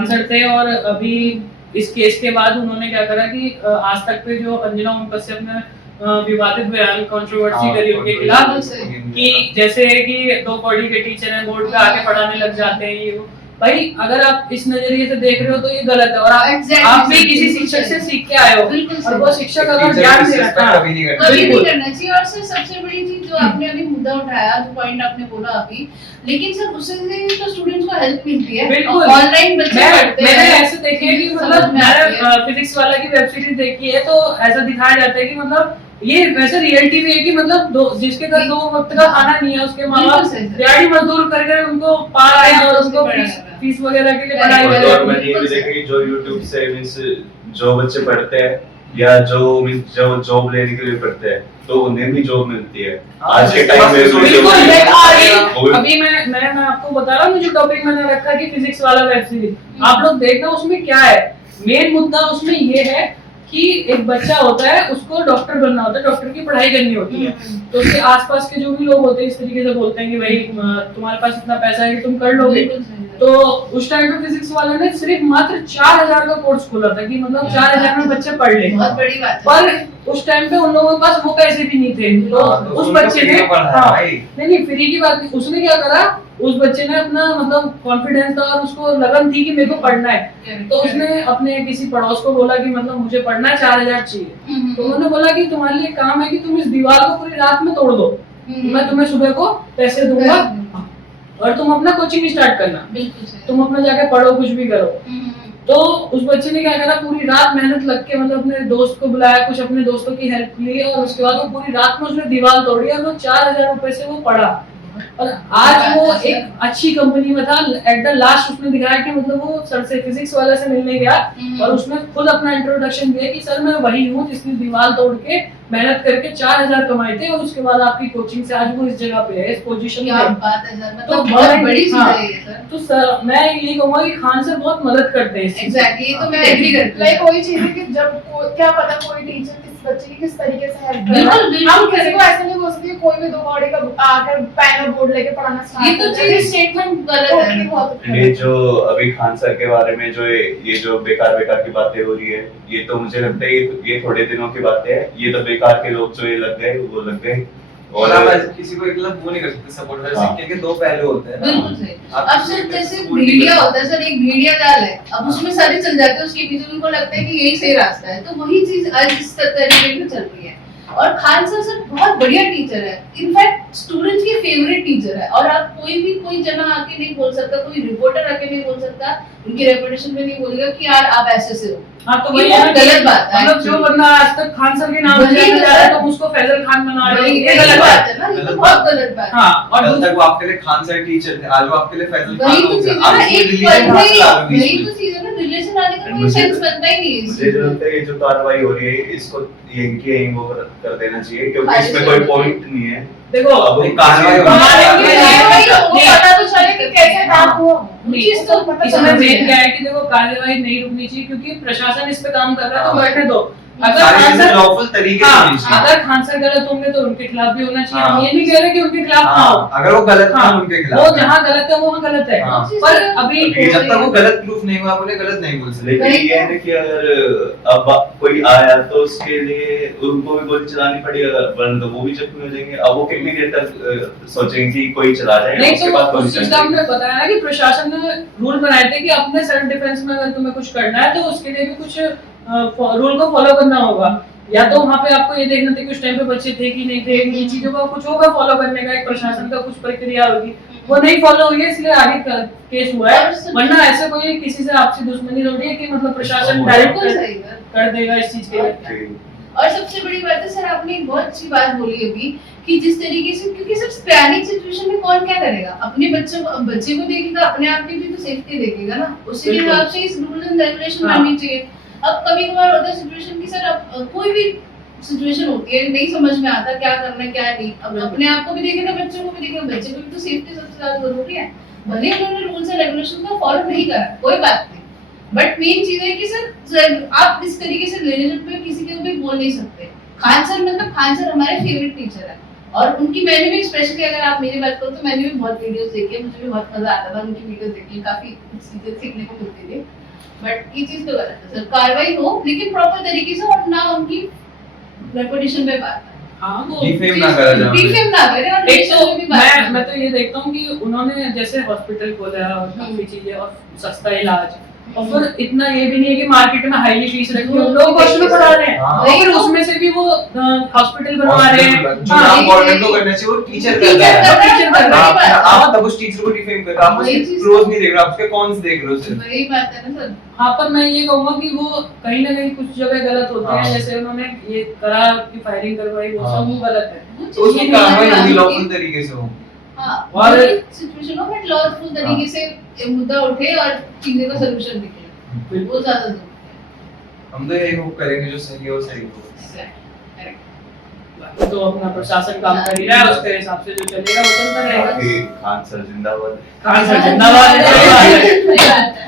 Answer थे। और अभी इस केस के बाद उन्होंने क्या करा कि आज तक पे जो अंजना ओम कश्यप ने विवादित बयान कंट्रोवर्सी करी उनके खिलाफ कि जैसे है कि 2 कौड़ी के टीचर हैं, बोर्ड पे आके पढ़ाने लग जाते हैं ये वो। भाई अगर आप इस नजरिए से देख रहे हो तो ये गलत है। और आप भी किसी शिक्षक से सीख के आए हो और वो शिक्षक अगर ज्ञान दे रहा है कभी नहीं करना चाहिए। और सर सबसे बड़ी चीज जो आपने अभी मुद्दा उठाया, जो पॉइंट आपने बोला अभी, लेकिन सर उससे तो स्टूडेंट्स को हेल्प मिलती है। बिल्कुल ऑनलाइन बच्चे पढ़ते हैं। मैंने ऐसे देखे है कि मतलब मैंने फिजिक्स वाला की वेब सीरीज देखी है तो ऐसा दिखाया जाता है कि मतलब ये वैसे रियलिटी भी है कि मतलब जिसके घर 2 वक्त का खाना नहीं है उसके माँ बाप दिहाड़ी मजदूर करके उनको पाल रहे हैं और उसको फीस वगैरह के लिए पढ़ाई कर रहे हैं। मैंने ये भी देखा कि जो YouTube से मींस जो बच्चे पढ़ते हैं या जो जॉब लेने के लिए पढ़ते हैं तो उन्हें भी जॉब मिलती है आज के टाइम में। बिल्कुल अभी मैं आपको बता रहा हूँ जो टॉपिक मैंने रखा कि फिजिक्स वाला वेब सीरीज, आप लोग देखना उसमें क्या है। मेन मुद्दा उसमें ये है कि एक बच्चा होता है उसको डॉक्टर बनना होता है, डॉक्टर की पढ़ाई करनी होती है। तो उसके आसपास के जो भी लोग होते हैं इस तरीके से बोलते हैं कि भाई तुम्हारे पास इतना पैसा है कि तुम कर लोगे। तो उस टाइम पे फिजिक्स वाले ने सिर्फ मात्र 4000 का कोर्स खोला था कि मतलब 4000 में बच्चे पढ़ ले। बहुत बड़ी बात है। पर उस टाइम पे उन लोगों के पास वो पैसे भी नहीं थे। तो उस बच्चे ने नहीं फ्री की बात नहीं, उसने क्या करा, उस बच्चे ने अपना मतलब कॉन्फिडेंस था और उसको लगन थी कि मेरे को पढ़ना है। तो उसने अपने किसी पड़ोस को बोला कि मतलब मुझे पढ़ना है, 4000 चाहिए। तो उन्होंने बोला कि तुम्हारे लिए काम है कि तुम इस दीवार को पूरी रात में तोड़ दो, मैं तुम्हें सुबह को पैसे दूंगा और तुम अपना कोचिंग स्टार्ट करना, तुम अपना जाके पढ़ो, कुछ भी करो। तो उस बच्चे ने क्या करा, पूरी रात मेहनत लग के मतलब अपने दोस्त को बुलाया, कुछ अपने दोस्तों की हेल्प ली और उसके बाद वो पूरी रात में उसने दीवार तोड़ी और वो 4000 रुपए से वो पढ़ा। और आज वो एक अच्छी कंपनी में था। एट द लास्ट उसने दिखाया कि मतलब वो सर से फिजिक्स वाले से मिलने गया और उसने खुद अपना इंट्रोडक्शन दिया कि सर मैं वही हूँ जिसने दीवार तोड़ के मेहनत करके 4000 कमाए थे और उसके बाद आपकी कोचिंग से आज वो इस जगह पे है, इस पोजीशन पे है। तो बहुत बड़ी चीज है ये सर। तो सर मैं यही कहूंगा कि खान सर बहुत मदद करते हैं। एग्जैक्टली, तो मैं एग्री करती हूँ। लाइक वही चीज है कि जब क्या पता कोई टीचर किस बच्चे की किस तरीके से हेल्प करे। बिल्कुल हम किसी को ऐसे नहीं बोल सकते कोई भी 2 कौड़ी का आकर पेन और बोर्ड लेके पढ़ाना स्टार्ट ये तो चीज स्टेटमेंट गलत है। ये जो अभी खान सर के बारे में जो ये जो बेकार की बातें हो रही है, ये तो मुझे लगता है ये थोड़े दिनों की बातें है। ये तो बेकार के लोग जो ये लग गए वो लग गए और आप किसी को एकदम वो नहीं कर सकते सपोर्ट। हर सिक्के के 2 पहलू होते हैं ना। बिल्कुल सही। अब सर जैसे मीडिया होता है सर, एक मीडिया जाल है, अब उसमें सारे चल जाते हैं, उसके पीछे उनको लगता है कि यही सही रास्ता है। तो वही चीज आज इस तरीके से चल रही है। और खान सर बहुत बढ़िया टीचर है, इनफैक्ट स्टूडेंट्स के फेवरेट टीचर है। और आप कोई जना आके नहीं बोल सकता, कोई रिपोर्टर आके नहीं बोल सकता, उनकी रेपुटेशन में नहीं बोलेगा कि यार आप ऐसे से हो। हाँ तो वही गलत बात है। मतलब जो बंदा आज तक खान सर के नाम से जाना जा रहा है तो उसको फैजल खान बना रहे हो, ये गलत बात है ना, ये तो बहुत गलत बात है। हाँ और कल तक वो आपके लिए खान सर टीचर थे, आज वो आपके लिए फैजल खान वही हो तो गया। चीज है ना, एक वही तो आप चीज है ना, रिलेशन आने का कोई सेंस बनता ही नहीं है। मुझे जो लगता है ये जो कार्रवाई हो रही है इसको यहीं वो कर देना चाहिए क्योंकि इसमें कोई पॉइंट नहीं है। देखो अब कार्रवाई पता तो चले कि कैसे काम हुआ। चीज तो इसमें मेन क्या है कि देखो कार्यवाही नहीं रुकनी चाहिए क्योंकि प्रशासन इस पे काम कर रहा है तो बैठने दो। अगर खान सर लॉफुल तरीके से होनी चाहिए। अगर खान सर गलत होंगे तो उनके खिलाफ भी होना चाहिए। हम ये नहीं कह रहे कि उनके खिलाफ ना हो, अगर वो गलत है उनके खिलाफ, वो जहाँ गलत है वहाँ गलत है। पर अभी जब तक वो गलत प्रूफ नहीं हुआ बोले गलत नहीं बोल सकते। लेकिन ये है कि अगर अब कोई आया तो उसके लिए उनको भी गोली चलानी पड़ेगी, वरना तो वो भी जख्मी हो जाएंगे। अब वो कितनी देर तक सोचेंगे कि कोई चला जाए, नहीं उसके तो बाद उस चीज का हमने बताया ना कि प्रशासन ने रूल बनाए थे कि अपने सेल्फ डिफेंस में अगर तुम्हें कुछ करना है तो उसके लिए भी कुछ रूल को फॉलो करना होगा। या तो वहाँ पे आपको ये देखना था कि उस टाइम पे बच्चे थे कि नहीं थे, इन चीजों का कुछ होगा फॉलो करने का, एक प्रशासन का कुछ प्रक्रिया होगी, वो नहीं फॉलो हुई है इसलिए आगे केस हुआ है। वरना ऐसे कोई किसी से आपसी दुश्मनी थोड़ी है कि मतलब प्रशासन डायरेक्ट कर देगा इस चीज के लिए। और सबसे बड़ी बात है सर, आपने एक बहुत अच्छी बात बोली अभी कि जिस तरीके से, क्योंकि सर पैनिक सिचुएशन में कौन क्या करेगा, अपने बच्चे को देखेगा, अपने आप की भी तो सेफ्टी देखेगा ना, उसी हिसाब से इस रूल्स एंड रेगुलेशन बननी चाहिए। अब कभी कभार होता है सिचुएशन की सर, अब कोई भी सिचुएशन होती है नहीं समझ में आता क्या करना है क्या नहीं, अब अपने आप को भी देखेगा, बच्चों को भी देखेगा, बच्चे को भी तो सेफ्टी सबसे ज्यादा जरूरी है। भले उन्होंने रूल्स एंड रेगुलेशन को फॉलो नहीं करा, कोई बात नहीं, बट मेन चीज है कि सर आप इस तरीके से रिलेशन पे किसी को भी बोल नहीं सकते। खान सर हमारे फेवरेट टीचर है, और उनकी मैंने भी स्पेशली अगर आप मेरी बात करो तो मैंने भी बहुत वीडियोस देखी है, मुझे भी बहुत मजा आता था उनकी वीडियोस देख के, काफी चीजें सीखने को मिलती थी। बट ये चीज तो गलत है सर, कार्रवाई हो लेकिन प्रॉपर तरीके से, और ना उनकी रेपुटेशन पे बात है। हाँ वो डिफेम ना करा जाए डिफेम ना करें और एक तो रेपुटेशन पे भी बात करें। मैं तो ये देखता हूँ कि उन्होंने जैसे हॉस्पिटल खोला है और काफी चीजें और सस्ता इलाज, और फिर इतना ये भी नहीं है कि मार्केट में हाईली फीस रखी है, लोग कॉस्ट में पढ़ा रहे हैं हाँ। और फिर उसमें से भी वो हॉस्पिटल बनवा रहे हैं। जो हाँ, काम गवर्नमेंट को करना चाहिए वो टीचर कर टीचर रहा है। कर रहा है, टीचर कर रहा है। वही बात है। आप तब उस टीचर को डिफेम कर रहे हो, आप वही उसके चीज़- प्रोज नहीं देख रहे हो, आप उसके कॉन्स देख रहे हो सिर्फ। वही बात है ना सर। हाँ पर मैं ये कहूंगा कि वो कहीं ना कहीं कुछ जगह गलत होते हैं, हाँ। जैसे उन्होंने ये करा कि फायरिंग करवाई, वो सब वो गलत है। तो उसकी कार्रवाई होगी लॉफुल तरीके से होगी। हाँ, और- सिचुएशन हो बट लॉफुल तरीके से ये मुद्दा उठे और चीजें का सलूशन निकले, वो ज्यादा जरूरी हम तो यही होप करेंगे जो सही है वो सही हो। है। तो अपना प्रशासन काम कर ही रहा है, उसके हिसाब से जो चलेगा वो चलता रहेगा। बाकी खान सर जिंदाबाद। खान सर जिंदाबाद है। सही बात है।